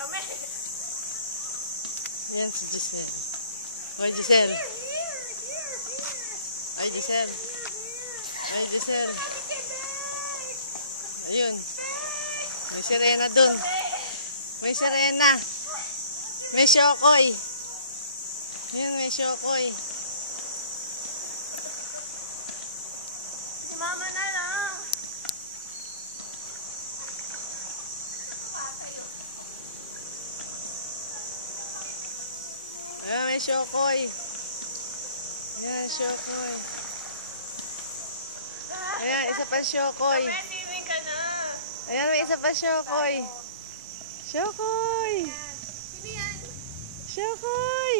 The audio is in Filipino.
Kami. Yan si Giselle. Hoy, Giselle. Ay, Giselle. Ay, Giselle. Ayun. May sirena dun. May sirena. May syokoy. Ayun, may syokoy. Si mama na lang. Ayun, may syokoy. Ayan, syokoy. Ayan, isa pa syokoy. Kami, swimming ka na. Ayan, may isa pa syokoy. Syokoy! Sino yan? Syokoy!